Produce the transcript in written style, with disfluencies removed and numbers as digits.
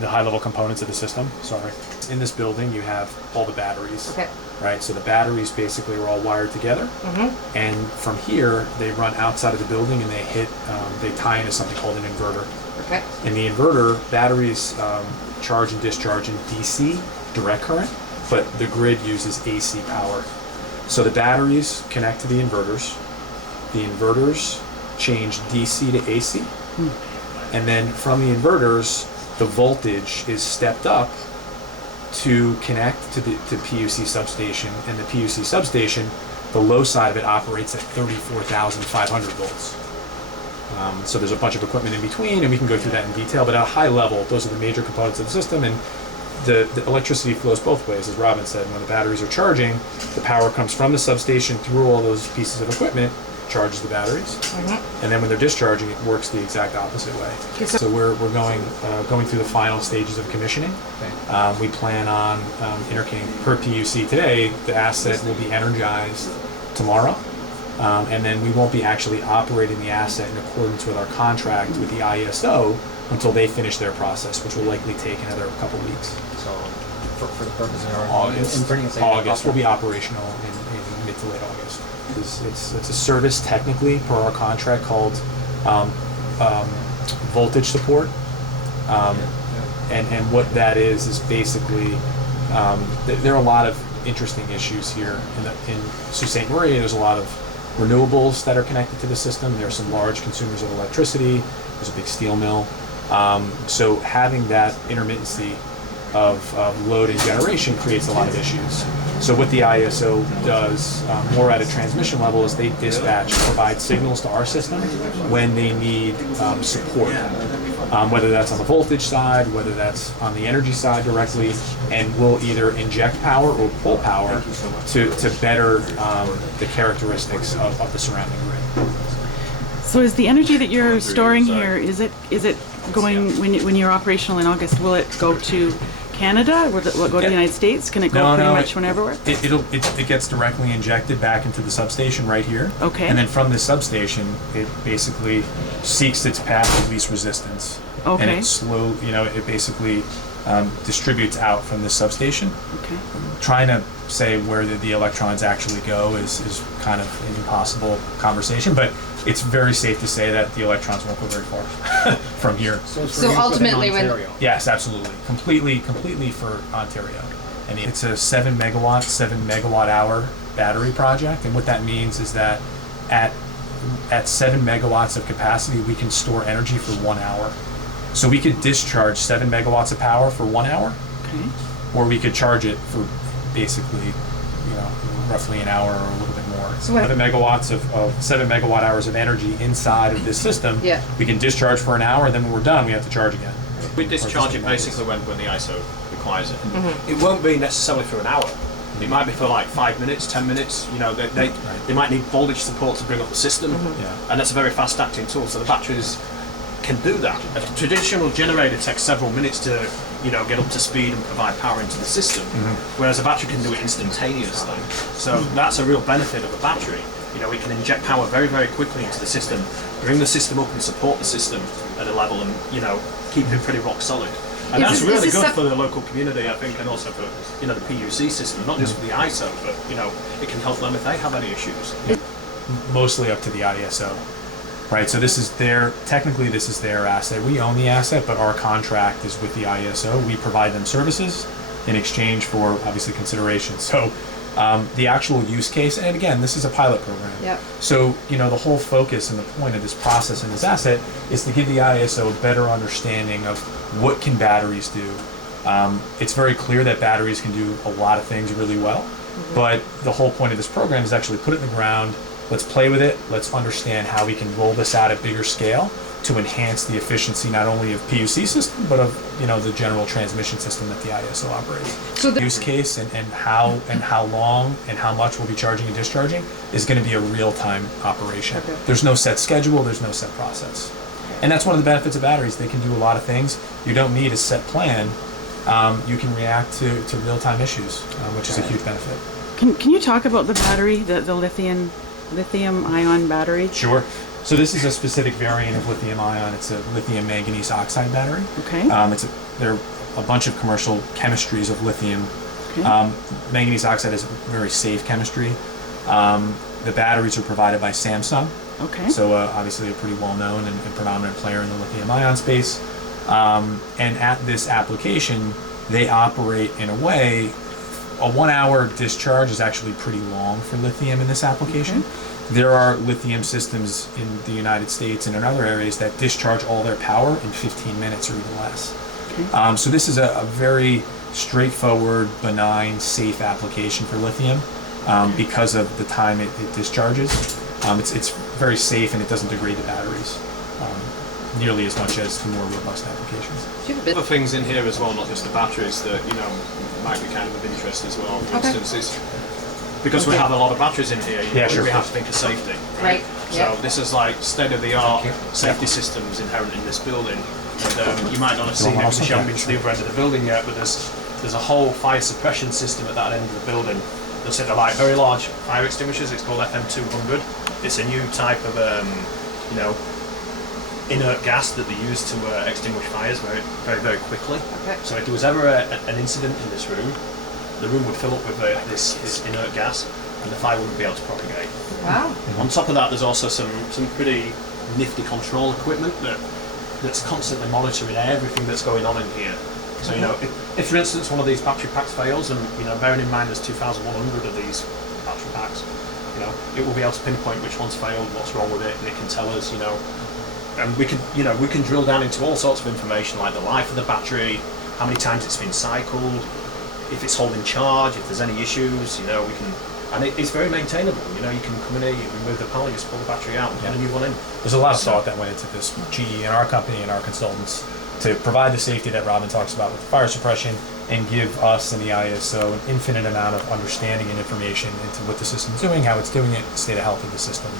the high-level components of the system. Sorry. In this building, you have all the batteries. Okay. Right. So the batteries basically are all wired together, and from here they run outside of the building and they tie into something called an inverter. Okay. In the inverter, batteries charge and discharge in DC direct current, but the grid uses AC power. So the batteries connect to the inverters change DC to AC, and then from the inverters, the voltage is stepped up to connect to the P.U.C. substation, and the P.U.C. substation, the low side of it operates at 34,500 volts. So there's a bunch of equipment in between, and we can go through that in detail, but at a high level, those are the major components of the system, and the electricity flows both ways. As Robin said, when the batteries are charging, the power comes from the substation through all those pieces of equipment, charges the batteries, and then when they're discharging, it works the exact opposite way. So we're going through the final stages of commissioning. We plan on interconnecting per P.U.C. today. The asset will be energized tomorrow, and then we won't be actually operating the asset in accordance with our contract with the ISO until they finish their process, which will likely take another couple weeks. So for the purpose of August will be operational in mid to late August. It's a service technically per our contract called voltage support, and what that is basically there are a lot of interesting issues here in Sault Ste. Marie. There's a lot of renewables that are connected to the system. There are some large consumers of electricity. There's a big steel mill. So having that intermittency of load and generation creates a lot of issues. So what the ISO does more at a transmission level is they dispatch, provide signals to our system when they need support, whether that's on the voltage side, whether that's on the energy side directly, and we'll either inject power or pull power to better the characteristics of the surrounding grid. So is the energy that you're storing here, is it going, when you're operational in August, will it go to Canada? Will it go to the United States? Can it go pretty much whenever? It gets directly injected back into the substation right here. Okay. And then from the substation, it basically seeks its path of least resistance. Okay. And it basically distributes out from the substation. Okay. Trying to say where the electrons actually go is kind of an impossible conversation, but it's very safe to say that the electrons won't go very far from here. So ultimately, Yes, absolutely, completely for Ontario, and it's a 7 megawatt hour battery project, and what that means is that at 7 megawatts of capacity, we can store energy for 1 hour. So we could discharge 7 megawatts of power for 1 hour, or we could charge it for basically, roughly an hour or a little bit more. So 7 megawatts of 7 megawatt hours of energy inside of this system. Yeah. We can discharge for an hour, and then when we're done, we have to charge again. We discharge it basically when the ISO requires it. It won't be necessarily for an hour. It might be for like 5 minutes, 10 minutes. They might need voltage support to bring up the system, and that's a very fast-acting tool. So the batteries can do that. A traditional generator takes several minutes to get up to speed and provide power into the system, whereas a battery can do it instantaneously. So that's a real benefit of a battery. We can inject power very, very quickly into the system, bring the system up and support the system at a level, and keep it pretty rock solid. And that's really good for the local community, I think, and also for the P.U.C. system, not just for the ISO, but it can help them if they have any issues. Mostly up to the ISO. Right, so this is their asset. We own the asset, but our contract is with the ISO. We provide them services in exchange for, obviously, consideration. So the actual use case, and again, this is a pilot program. Yep. So, the whole focus and the point of this process and this asset is to give the ISO a better understanding of what can batteries do. It's very clear that batteries can do a lot of things really well, but the whole point of this program is actually put it in the ground. Let's play with it. Let's understand how we can roll this out at bigger scale to enhance the efficiency not only of P.U.C. system, but of the general transmission system that the ISO operates. So the use case and how long and how much we'll be charging and discharging is going to be a real-time operation. Okay. There's no set schedule. There's no set process, and that's one of the benefits of batteries. They can do a lot of things. You don't need a set plan. You can react to real-time issues, which is a huge benefit. Can you talk about the battery, the lithium-ion battery? Sure. So this is a specific variant of lithium-ion. It's a lithium manganese oxide battery. Okay. It's there are a bunch of commercial chemistries of lithium. Okay. Manganese oxide is a very safe chemistry. The batteries are provided by Samsung. Okay. So obviously a pretty well-known and predominant player in the lithium-ion space. And at this application, they operate in a way, a 1 hour discharge is actually pretty long for lithium in this application. Okay. There are lithium systems in the United States and in other areas that discharge all their power in 15 minutes or even less. Okay. So this is a very straightforward, benign, safe application for lithium because of the time it discharges. It's very safe and it doesn't degrade the batteries nearly as much as the more robust applications. Other things in here as well, not just the batteries, that might be kind of interest as well. For instance, is because we have a lot of batteries in here, we have to think of safety. Right. So this is like state-of-the-art safety systems inherent in this building. And you might not have seen it because you haven't been to the other end of the building yet, but there's a whole fire suppression system at that end of the building. They're like very large fire extinguishers. It's called FM200. It's a new type of inert gas that they use to extinguish fires very, very, very quickly. Okay. So if there was ever an incident in this room, the room would fill up with this inert gas, and the fire wouldn't be able to propagate. Wow. On top of that, there's also some pretty nifty control equipment that's constantly monitoring everything that's going on in here. So if for instance one of these battery packs fails, and bearing in mind there's 2,100 of these battery packs, it will be able to pinpoint which one's failed, what's wrong with it, and it can tell us, and we can drill down into all sorts of information like the life of the battery, how many times it's been cycled, if it's holding charge, if there's any issues, we can. And it's very maintainable. You can come in here, you remove the panel, you just pull the battery out and put a new one in. There's a lot of thought that went into this. GE and our company and our consultants to provide the safety that Robin talks about with fire suppression and give us and the ISO an infinite amount of understanding and information into what the system's doing, how it's doing it, the state of health of the system.